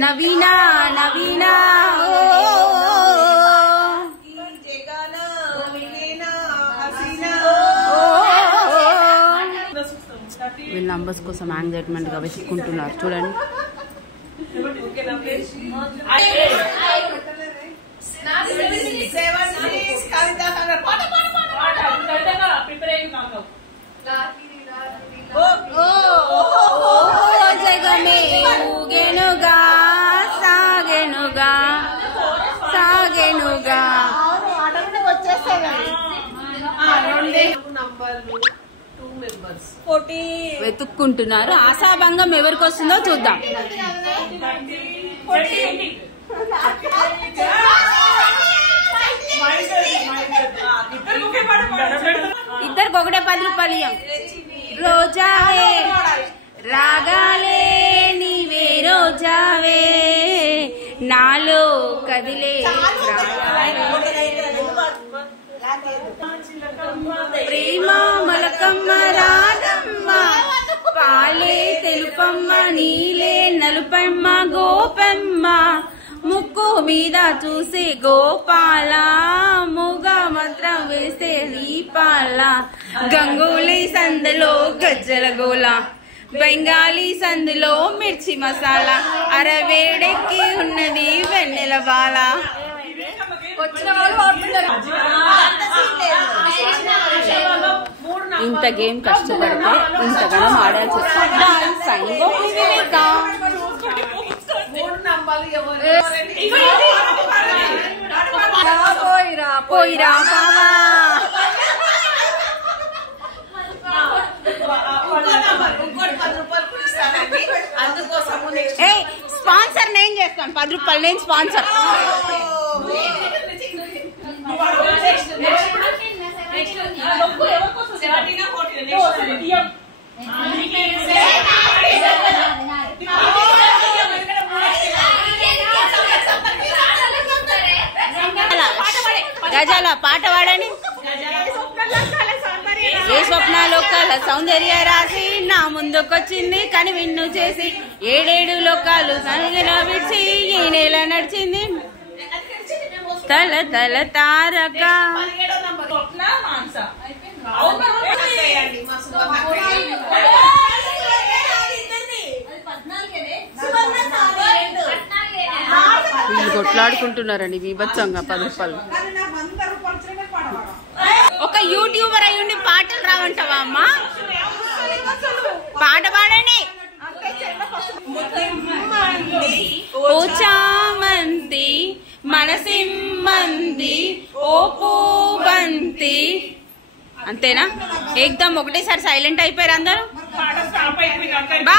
నవీనా నవీనా వీళ్ళ నంబర్స్ కోసం యాంగ్జైట్మెంట్ గా వెతుక్కుంటున్నారు చూడండి. జగమే ఊగెనుగా సాగెనుగా సాగెనుగా వెతుక్కుంటున్నారు. ఆశాభంగం ఎవరికి వస్తుందో చూద్దాం. ఇద్దరికి ఒకటే 10 రూపాయలు ఇయ్యం. రోజావే రాగాలే నీవే రోజావే నాలో కదిలే ప్రేమ మలకమ్మ రాధమ్మ పాలే తెలుపమ్మ నీలే నలుపమ్మ గోపమ్మ ముక్కు మీద చూసే గోపాల మూగ మంత్రం వేసే దీపాల గంగూలీ సందులో గజ్జల గోల బెంగాలీ సందులో మిర్చి మసాలా అరవేడెక్కి ఉన్నది వెన్నెల బాల. ఇంత గేమ్ కష్టపడితే ఇంతగానం ఆడాల్సి వస్తుంది. పోయిరా బావా స్పాన్సర్ నేను చేస్తాను. 10 రూపాయలు నేను స్పాన్సర్. గజాల పాట పాడని. ఏ స్వప్నాలు కల సౌందర్య రాసి నా ముందుకొచ్చింది కని విన్ను చేసి 7 లోకాలు సంగన విడిచి ఈ నేల నడిచింది తల తల తారక. వీళ్ళు కొట్లాడుకుంటున్నారండి బీభత్సంగా 10 రూపాయలు. ఒక యూట్యూబర్ అయ్యుండి పాటలు రావంటావా అమ్మా? పాట పాడండి. ఓ చామంతి మనసిమ్మంది ఓ పూబంతి. అంతేనా? ఏకదమ్ ఒకటేసారి సైలెంట్ అయిపోయారు అందరూ. బా